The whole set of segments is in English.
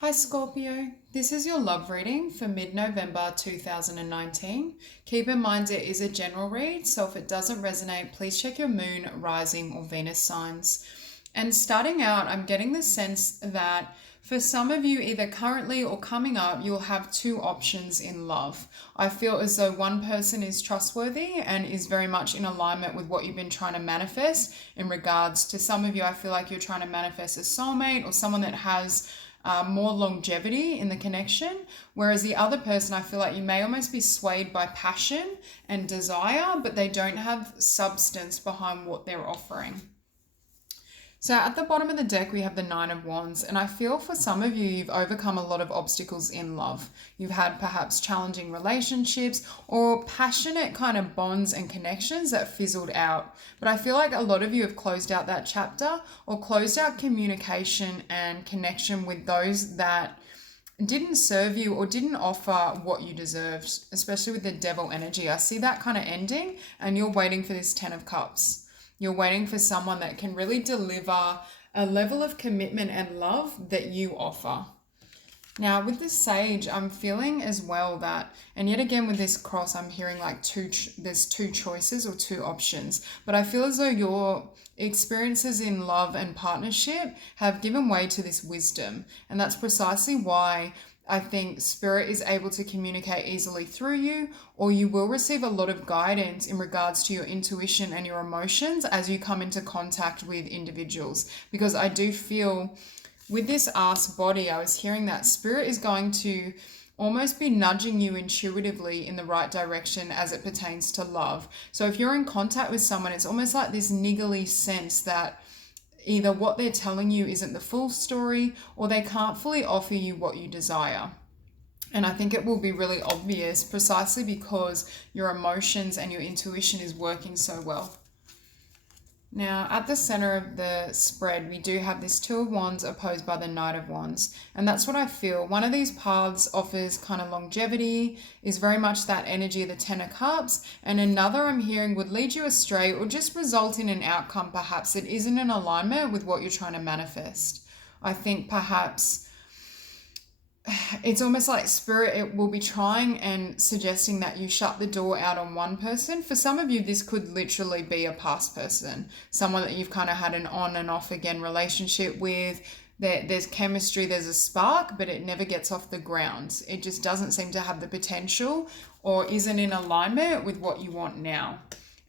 Hi Scorpio, this is your love reading for mid-November 2019. Keep in mind it is a general read, so if it doesn't resonate, please check your moon, rising, or Venus signs. And starting out, I'm getting the sense that for some of you, either currently or coming up, you'll have two options in love. I feel as though one person is trustworthy and is very much in alignment with what you've been trying to manifest. In regards to some of you, I feel like you're trying to manifest a soulmate or someone that has more longevity in the connection, whereas the other person, I feel like you may almost be swayed by passion and desire, but they don't have substance behind what they're offering. So at the bottom of the deck, we have the Nine of Wands, and I feel for some of you, you've overcome a lot of obstacles in love. You've had perhaps challenging relationships or passionate kind of bonds and connections that fizzled out. But I feel like a lot of you have closed out that chapter or closed out communication and connection with those that didn't serve you or didn't offer what you deserved, especially with the devil energy. I see that kind of ending, and you're waiting for this Ten of Cups. You're waiting for someone that can really deliver a level of commitment and love that you offer. Now, with the Sage, I'm feeling as well that, and yet again with this cross, I'm hearing like there's two choices or two options. But I feel as though your experiences in love and partnership have given way to this wisdom. And that's precisely why I think spirit is able to communicate easily through you, or you will receive a lot of guidance in regards to your intuition and your emotions as you come into contact with individuals. Because I do feel with this ask body, I was hearing that spirit is going to almost be nudging you intuitively in the right direction as it pertains to love. So if you're in contact with someone, it's almost like this niggly sense that either what they're telling you isn't the full story or they can't fully offer you what you desire. And I think it will be really obvious precisely because your emotions and your intuition is working so well. Now, at the center of the spread, we do have this Two of Wands opposed by the Knight of Wands. And that's what I feel. One of these paths offers kind of longevity, is very much that energy of the Ten of Cups. And another I'm hearing would lead you astray or just result in an outcome perhaps that isn't in alignment with what you're trying to manifest. I think perhaps it's almost like spirit, it will be trying and suggesting that you shut the door out on one person. For some of you, this could literally be a past person, someone that you've kind of had an on and off again relationship with. There's chemistry, there's a spark, but it never gets off the ground. It just doesn't seem to have the potential or isn't in alignment with what you want now.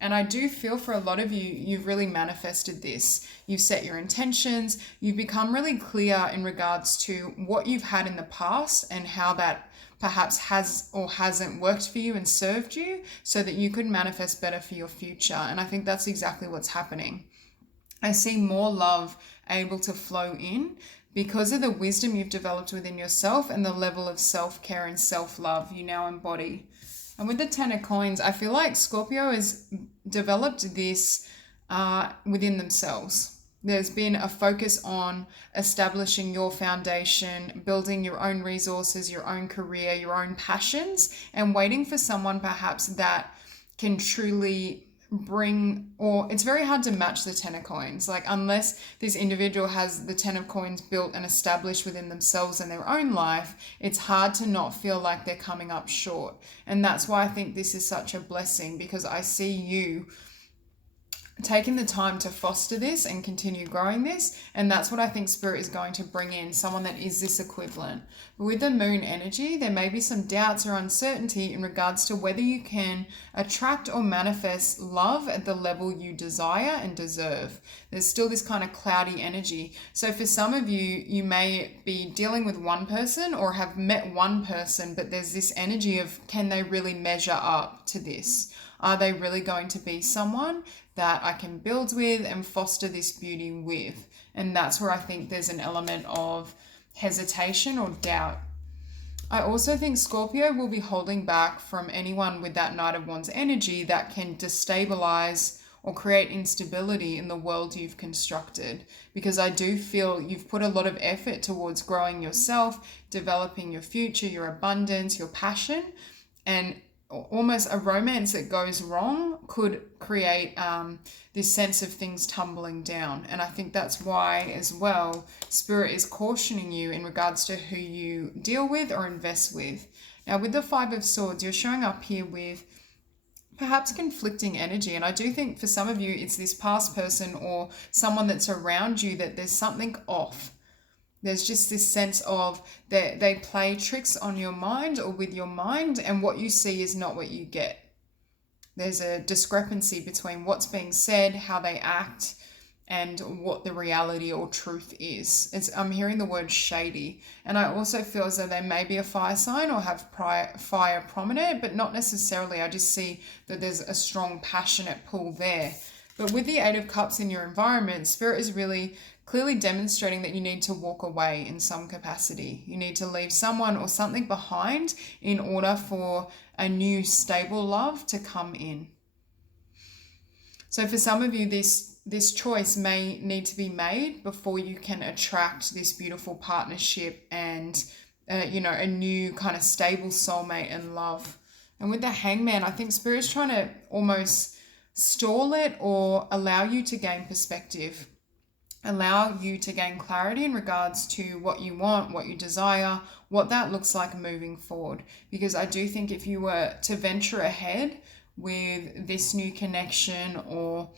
And I do feel for a lot of you, you've really manifested this. You've set your intentions. You've become really clear in regards to what you've had in the past and how that perhaps has or hasn't worked for you and served you so that you could manifest better for your future. And I think that's exactly what's happening. I see more love able to flow in because of the wisdom you've developed within yourself and the level of self-care and self-love you now embody. And with the Ten of Coins, I feel like Scorpio has developed this within themselves. There's been a focus on establishing your foundation, building your own resources, your own career, your own passions, and waiting for someone perhaps that can truly bring, or it's very hard to match the Ten of Coins. Like unless this individual has the Ten of Coins built and established within themselves and their own life, it's hard to not feel like they're coming up short. And that's why I think this is such a blessing, because I see you taking the time to foster this and continue growing this, and that's what I think spirit is going to bring in, someone that is this equivalent. But with the moon energy, there may be some doubts or uncertainty in regards to whether you can attract or manifest love at the level you desire and deserve. There's still this kind of cloudy energy. So for some of you, you may be dealing with one person or have met one person, but there's this energy of, can they really measure up to this? Are they really going to be someone that I can build with and foster this beauty with? And that's where I think there's an element of hesitation or doubt. I also think Scorpio will be holding back from anyone with that Knight of Wands energy that can destabilize or create instability in the world you've constructed, because I do feel you've put a lot of effort towards growing yourself, developing your future, your abundance, your passion, and almost a romance that goes wrong could create this sense of things tumbling down. And I think that's why as well, Spirit is cautioning you in regards to who you deal with or invest with. Now with the Five of Swords, you're showing up here with perhaps conflicting energy. And I do think for some of you, it's this past person or someone that's around you that there's something off. There's just this sense of that they play tricks on your mind or with your mind, and what you see is not what you get. There's a discrepancy between what's being said, how they act, and what the reality or truth is. I'm hearing the word shady. And I also feel as though they may be a fire sign or have fire prominent, but not necessarily. I just see that there's a strong passionate pull there. But with the Eight of Cups in your environment, Spirit is really clearly demonstrating that you need to walk away in some capacity. You need to leave someone or something behind in order for a new stable love to come in. So for some of you, this choice may need to be made before you can attract this beautiful partnership and a new kind of stable soulmate and love. And with the Hangman, I think Spirit's trying to almost stall it or allow you to gain perspective. Allow you to gain clarity in regards to what you want, what you desire, what that looks like moving forward. Because I do think if you were to venture ahead with this new connection or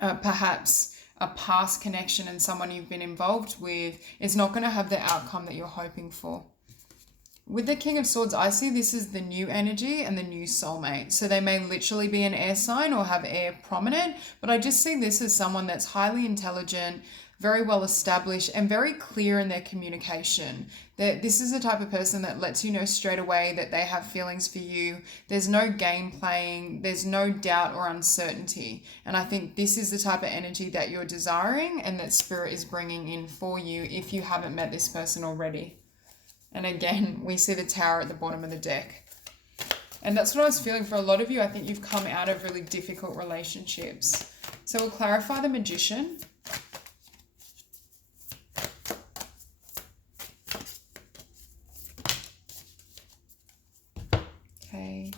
perhaps a past connection and someone you've been involved with, it's not going to have the outcome that you're hoping for. With the King of Swords, I see this as the new energy and the new soulmate. So they may literally be an air sign or have air prominent, but I just see this as someone that's highly intelligent, very well established, and very clear in their communication. That this is the type of person that lets you know straight away that they have feelings for you. There's no game playing, there's no doubt or uncertainty. And I think this is the type of energy that you're desiring and that Spirit is bringing in for you if you haven't met this person already. And again, we see the Tower at the bottom of the deck. And that's what I was feeling for a lot of you. I think you've come out of really difficult relationships. So we'll clarify the Magician. Okay.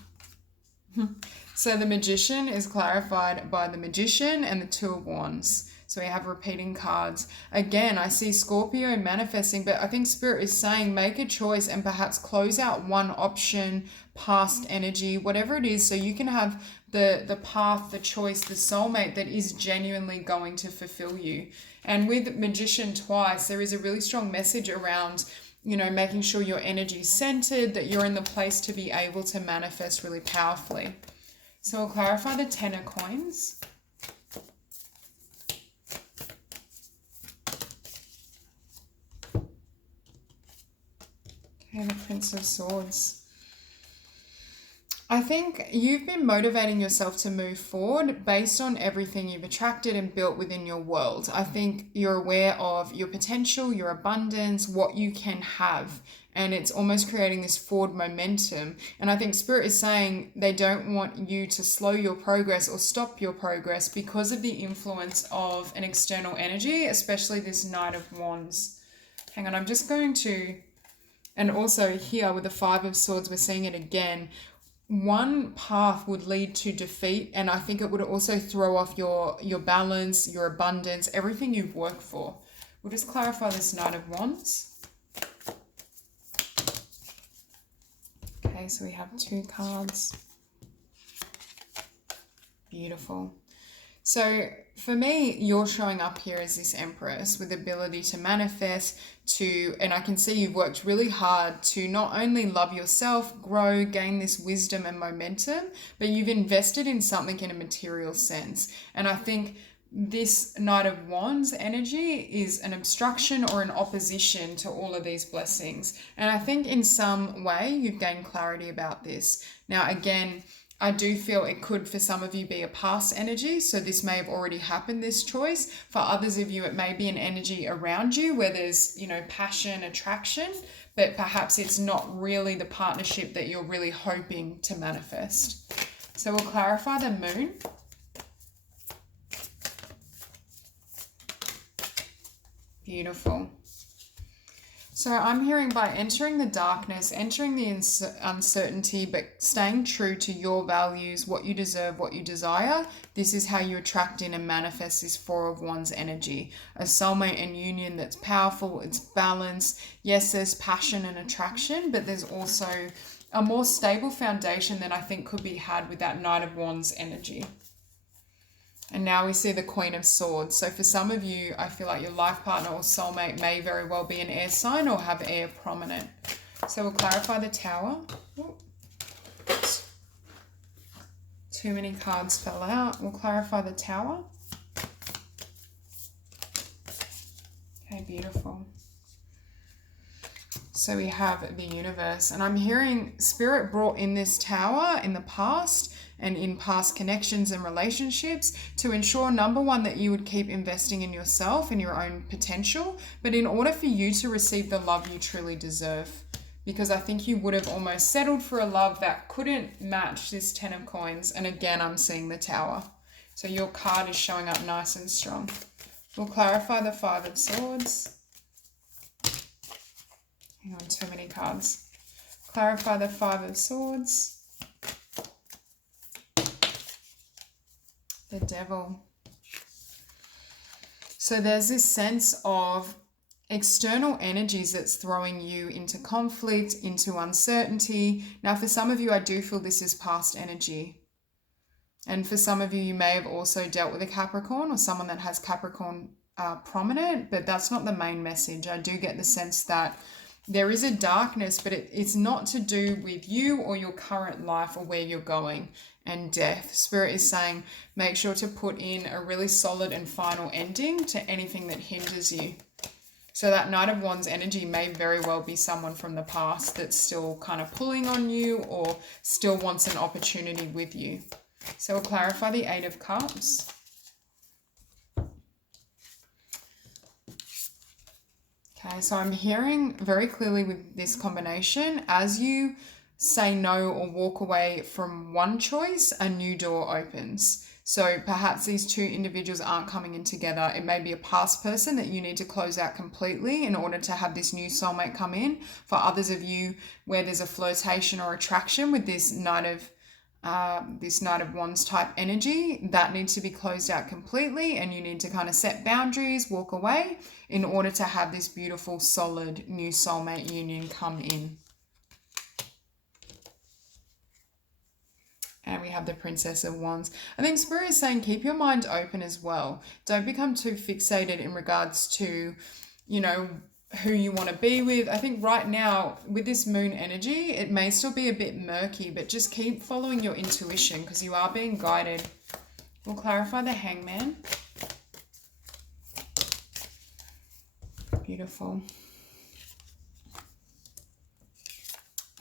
So the Magician is clarified by the Magician and the Two of Wands. So we have repeating cards. Again, I see Scorpio manifesting, but I think Spirit is saying make a choice and perhaps close out one option, past energy, whatever it is, so you can have the path, the choice, the soulmate that is genuinely going to fulfill you. And with Magician twice, there is a really strong message around, making sure your energy is centered, that you're in the place to be able to manifest really powerfully. So we'll clarify the Ten of Coins. Okay, the Prince of Swords. I think you've been motivating yourself to move forward based on everything you've attracted and built within your world. I think you're aware of your potential, your abundance, what you can have. And it's almost creating this forward momentum. And I think Spirit is saying they don't want you to slow your progress or stop your progress because of the influence of an external energy, especially this Knight of Wands. Hang on, I'm just going to... And also here with the Five of Swords, we're seeing it again. One path would lead to defeat, and I think it would also throw off your balance, your abundance, everything you've worked for. We'll just clarify this Knight of Wands. Okay, so we have two cards. Beautiful. So for me, you're showing up here as this Empress with the ability to manifest, and I can see you've worked really hard to not only love yourself, grow, gain this wisdom and momentum, but you've invested in something in a material sense. And I think this Knight of Wands energy is an obstruction or an opposition to all of these blessings. And I think in some way you've gained clarity about this. Now, again, I do feel it could, for some of you, be a past energy. So this may have already happened, this choice. For others of you, it may be an energy around you where there's, passion, attraction, but perhaps it's not really the partnership that you're really hoping to manifest. So we'll clarify the Moon. Beautiful. So I'm hearing by entering the darkness, entering the uncertainty, but staying true to your values, what you deserve, what you desire, this is how you attract in and manifest this Four of Wands energy. A soulmate and union that's powerful, it's balanced. Yes, there's passion and attraction, but there's also a more stable foundation than I think could be had with that Knight of Wands energy. And now we see the Queen of Swords. So for some of you, I feel like your life partner or soulmate may very well be an air sign or have air prominent. So we'll clarify the Tower. Oops. Too many cards fell out. We'll clarify the Tower. Okay, beautiful. So we have the Universe. And I'm hearing Spirit brought in this Tower in the past and in past connections and relationships to ensure, number one, that you would keep investing in yourself and your own potential, but in order for you to receive the love you truly deserve. Because I think you would have almost settled for a love that couldn't match this Ten of Coins. And again, I'm seeing the Tower. So your card is showing up nice and strong. We'll clarify the Five of Swords. Hang on, too many cards. Clarify the Five of Swords. The Devil. So there's this sense of external energies that's throwing you into conflict, into uncertainty. Now, for some of you, I do feel this is past energy. And for some of you, you may have also dealt with a Capricorn or someone that has Capricorn prominent, but that's not the main message. I do get the sense that there is a darkness, but it's not to do with you or your current life or where you're going. And death. Spirit is saying, make sure to put in a really solid and final ending to anything that hinders you. So that Knight of Wands energy may very well be someone from the past that's still kind of pulling on you or still wants an opportunity with you. So we'll clarify the Eight of Cups. Okay, so I'm hearing very clearly with this combination, as you say no or walk away from one choice, a new door opens. So perhaps these two individuals aren't coming in together. It may be a past person that you need to close out completely in order to have this new soulmate come in. For others of you, where there's a flirtation or attraction with this Knight of Wands type energy, that needs to be closed out completely, and you need to kind of set boundaries, walk away in order to have this beautiful, solid new soulmate union come in. And we have the Princess of Wands. I think Spirit is saying keep your mind open as well. Don't become too fixated in regards to, you know, who you want to be with. I think right now with this moon energy, it may still be a bit murky, but just keep following your intuition because you are being guided. We'll clarify the Hangman. Beautiful.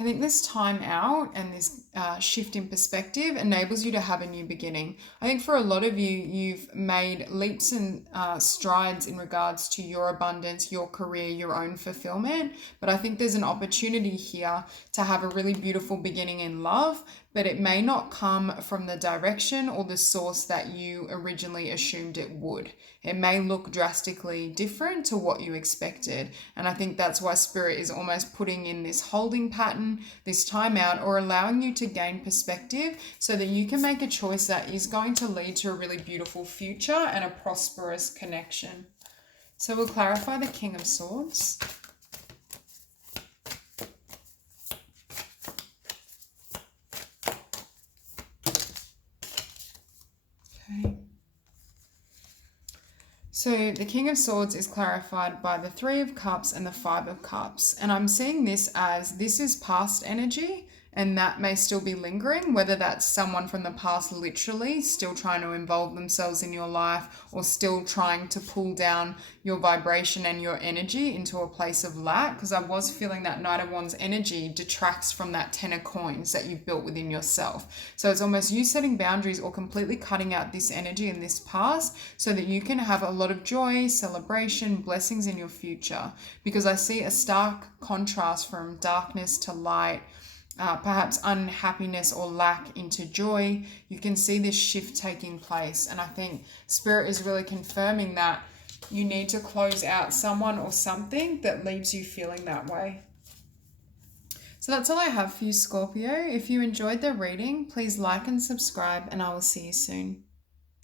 I think this time out and this shift in perspective enables you to have a new beginning. I think for a lot of you, you've made leaps and strides in regards to your abundance, your career, your own fulfillment. But I think there's an opportunity here to have a really beautiful beginning in love, but it may not come from the direction or the source that you originally assumed it would. It may look drastically different to what you expected. And I think that's why Spirit is almost putting in this holding pattern, this timeout, or allowing you to gain perspective so that you can make a choice that is going to lead to a really beautiful future and a prosperous connection. So we'll clarify the King of Swords. Okay. So the King of Swords is clarified by the Three of Cups and the Five of Cups. And I'm seeing this as this is past energy and that may still be lingering, whether that's someone from the past literally still trying to involve themselves in your life or still trying to pull down your vibration and your energy into a place of lack. Because I was feeling that Knight of Wands energy detracts from that Ten of Coins that you've built within yourself. So it's almost you setting boundaries or completely cutting out this energy in this past so that you can have a lot of joy, celebration, blessings in your future. Because I see a stark contrast from darkness to light, perhaps unhappiness or lack into joy. You can see this shift taking place. And I think Spirit is really confirming that you need to close out someone or something that leaves you feeling that way. So that's all I have for you, Scorpio. If you enjoyed the reading, please like and subscribe, and I will see you soon.